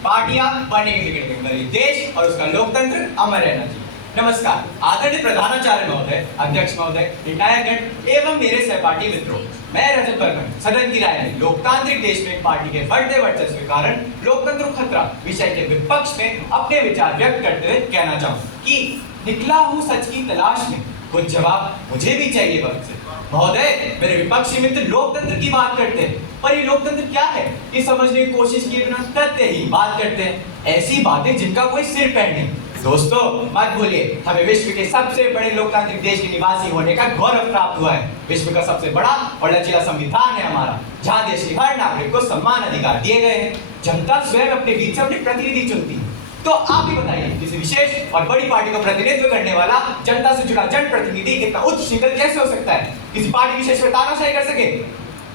पार्टियां बनने के टिकट पे बनी, देश और उसका लोकतंत्र अमर रहना चाहिए। नमस्कार आदरणीय प्रधानाचार्य महोदय, अध्यक्ष महोदय, विधायकगण एवं मेरे सहपाठी मित्रों, मैं रजत बर्मन सदन की राय में लोकतांत्रिक देश में पार्टी के बढ़ते वर्चस्व के कारण लोकतंत्र को खतरा विषय के विपक्ष में अपने विचार व्यक्त करते हुए कहना चाहूँ कि निकला हूँ सच की तलाश में, कुछ जवाब मुझे भी चाहिए वक्त से। महोदय, मेरे विपक्षी मित्र लोकतंत्र की बात करते हैं, पर ये लोकतंत्र क्या है ये समझने की कोशिश किए बिना तथ्यहीन बात करते हैं, ऐसी बातें जिनका कोई सिर पैर नहीं। दोस्तों मत भूलिए, हमें विश्व के सबसे बड़े लोकतांत्रिक देश के निवासी होने का गौरव प्राप्त हुआ है। विश्व का सबसे बड़ा और लचीला संविधान है हमारा, जहाँ देश के हर नागरिक को समान अधिकार दिए गए हैं। जनता स्वयं अपने बीच से अपने प्रतिनिधि चुनती है। तो आप ही बताइए, किसी विशेष और बड़ी पार्टी को प्रतिनिधित्व करने वाला जनता से जुड़ा जनप्रतिनिधि इतना उच्च शिखर कैसे हो सकता है? किसी पार्टी विशेष में तानाशाही कर सके?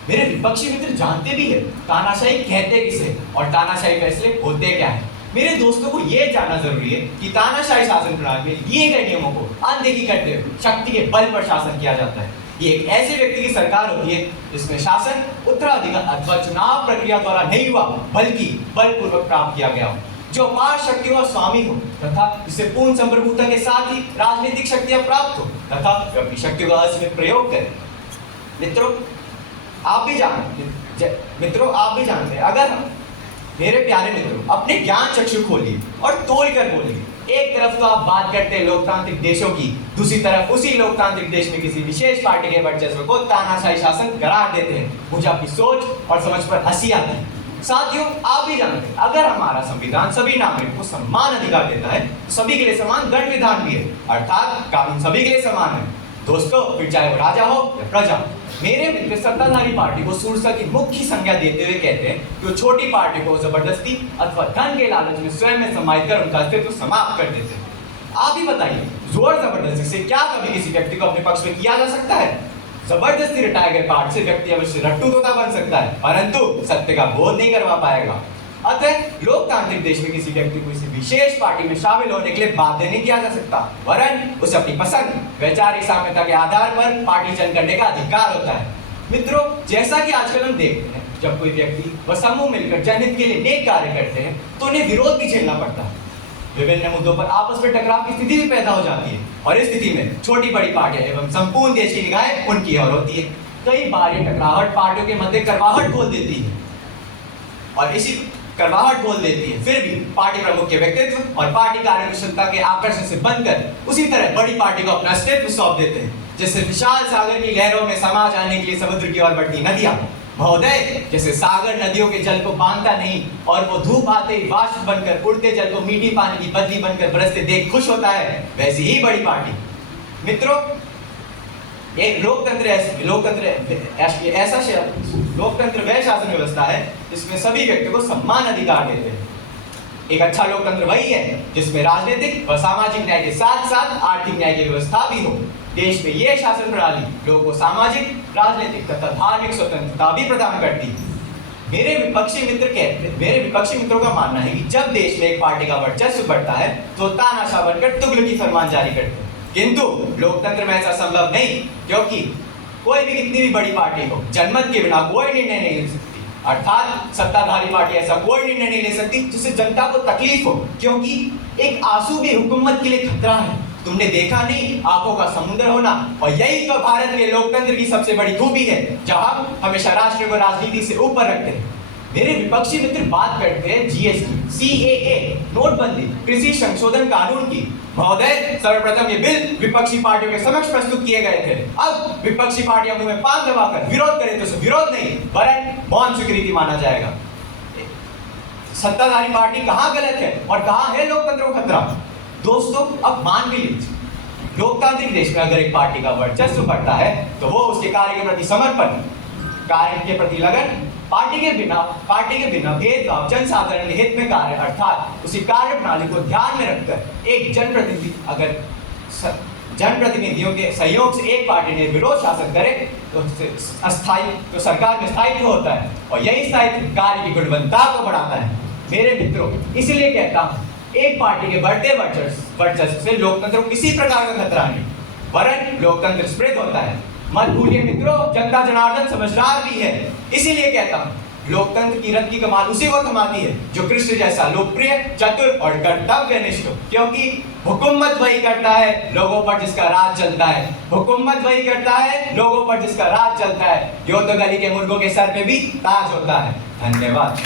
मेरे विपक्षी मित्र जानते भी है तानाशाही कहते किसे और तानाशाही फैसले होते क्या है। मेरे दोस्तों को यह जानना जरूरी है कि तानाशाही शासन प्रणाली में दिए गए नियमों को अनदेखी करते हुए शक्ति के बल पर शासन किया जाता है। ये एक ऐसे व्यक्ति की सरकार होती है जिसमें शासन उत्तराधिकार अथवा चुनाव प्रक्रिया द्वारा नहीं हुआ बल्कि बलपूर्वक प्राप्त किया गया हो, जो अपार शक्तियों का स्वामी हो तथा जिसे पूर्ण संप्रभुता के साथ ही राजनीतिक शक्तियां प्राप्त हो तथा अपनी शक्तियों का असीमित प्रयोग करे। मित्रों आप भी जानते हैं, अगर हम मेरे प्यारे मित्रों अपने ज्ञान चक्षु खोलिए और तोल कर बोलिए। एक तरफ तो आप बात करते हैं लोकतांत्रिक देशों की, दूसरी तरफ उसी लोकतांत्रिक देश में किसी विशेष पार्टी के वर्चस्व को तानाशाही शासन करार देते हैं। मुझे आपकी सोच और समझ पर हंसी आती है। साथियों आप भी जानते हैं, अगर हमारा संविधान सभी नागरिकों को समान अधिकार देता है तो सभी के लिए समान दंड विधान भी है, अर्थात कानून सभी के लिए समान है। दोस्तों फिर चाहे वो राजा हो या प्रजा, मेरे मित्र सत्ताधारी पार्टी को सुरक्षा की मुख्य संज्ञा देते हुए कहते हैं कि वो छोटी पार्टी को जबरदस्ती अथवा धन के लालच में स्वयं में समाहित कर उनका अस्तित्व समाप्त कर देते हैं। आप ही बताइए, जोर जबरदस्ती से क्या कभी किसी व्यक्ति को अपने पक्ष में किया जा सकता है? जबरदस्ती रिटायर गए पार्ट से व्यक्ति अवश्य रट्टू तोता बन सकता है, परंतु सत्य का बोध नहीं करवा पाएगा। अतः लोकतांत्रिक देश में किसी व्यक्ति को किसी विशेष पार्टी में शामिल होने के लिए बाध्य नहीं किया जा सकता, वरन उसे अपनी पसंद वैचारिक साम्यता के आधार पर पार्टी चयन करने का अधिकार होता है। मित्रों जैसा कि आजकल हम देखते हैं, जब कोई व्यक्ति व समूह मिलकर जनहित के लिए नेक कार्य करते हैं तो उन्हें विरोध भी झेलना पड़ता है। विभिन्न मुद्दों पर आपस में टकराव की स्थिति भी पैदा हो जाती है और इस स्थिति में छोटी बड़ी पार्टियां एवं संपूर्ण देश की निगाहें उनकी ओर होती है। कई बार ये टकराहट पार्टियों के मध्य करवाहट बोल देती है और इसी करवाहट बोल देती है, फिर भी पार्टी प्रमुख के व्यक्तित्व और पार्टी कार्यकुशलता के आकर्षण से बनकर उसी तरह बड़ी पार्टी को अपना अस्तित्व सौंप देते हैं, जैसे विशाल सागर की लहरों में समा जाने के लिए समुद्र की ओर बढ़ती नदियां। महोदय, जैसे सागर नदियों के जल को बांधता नहीं और वो धूप आते ही वाष्प बनकर उड़ते जल को मीठी पानी की बदली बनकर बरसते देख खुश होता है, वैसी ही बड़ी पार्टी। मित्रों एक लोकतंत्र वह शासन व्यवस्था है जिसमें सभी व्यक्तियों को समान अधिकार देते हैं। एक अच्छा लोकतंत्र वही है जिसमें राजनीतिक व सामाजिक न्याय के साथ साथ आर्थिक न्याय की व्यवस्था भी हो। देश में यह शासन प्रणाली लोगों को सामाजिक, राजनीतिक तथा धार्मिक स्वतंत्रता भी प्रदान करती है। मेरे विपक्षी मित्रों का मानना है कि जब देश में एक पार्टी का वर्चस्व बढ़ता है तो तानाशाह बनकर तुगलकी फरमान जारी करते हैं, किंतु लोकतंत्र में ऐसा संभव नहीं, क्योंकि कोई भी कितनी भी बड़ी पार्टी हो जनमत के बिना कोई निर्णय नहीं ले सकती, अर्थात सत्ताधारी पार्टी ऐसा कोई निर्णय नहीं ले सकती जिससे जनता को तकलीफ हो, क्योंकि एक आंसू भी हुकूमत के लिए खतरा है। तुमने देखा नहीं आंखों का समुद्र होना, और यही तो भारत के लोकतंत्र की सबसे बड़ी खूबी है, जहां हमेशा राष्ट्र को राजनीति से ऊपर रखते हैं। मेरे विपक्षी मित्र बात करते हैं जीएसटी, सीएए, नोटबंदी, कृषि संशोधन कानून की। महोदय सर्वप्रथम ये बिल विपक्षी पार्टियों के समक्ष प्रस्तुत किए गए थे। अब विपक्षी पार्टियां मुंह में पान दबाकर विरोध करें तो विरोध नहीं वरन मौन स्वीकृति माना जाएगा। सत्ताधारी पार्टी कहां गलत है और कहां है लोकतंत्र को खतरा? दोस्तों अब मान भी लीजिए, लोकतांत्रिक देश में अगर एक पार्टी का वर्चस्व बढ़ता है तो वो उसके कार्य के प्रति समर्पण, कार्य के प्रति लगन, पार्टी के बिना भेदभाव, जनसाधारण हित में कार्य अर्थात उसी कार्य प्रणाली को ध्यान में रखकर एक जनप्रतिनिधियों के सहयोग से एक पार्टी ने विरोध शासन करे तो सरकार में स्थायित्व होता है, और यही स्थायित्व कार्य की गुणवत्ता को बढ़ाता है। मेरे मित्रों इसलिए कहता हूँ, एक पार्टी के बढ़ते वर्चस्व से लोकतंत्र को किसी प्रकार का खतरा नहीं, वरन लोकतंत्र स्प्रेड होता है। मत भूलिए मित्रों, जनता जनार्दन समझदार भी है, इसीलिए कहता हूँ लोकतंत्र की रथ की कमान उसी को थमाती है जो कृष्ण जैसा लोकप्रिय, चतुर और कर्तव्यनिष्ठ हो। क्योंकि हुकूमत वही करता है लोगों पर जिसका राज चलता है, हुकूमत वही करता है लोगों पर जिसका राज चलता है। यो तो गली के मुर्गों के सर पे भी ताज होता है। धन्यवाद।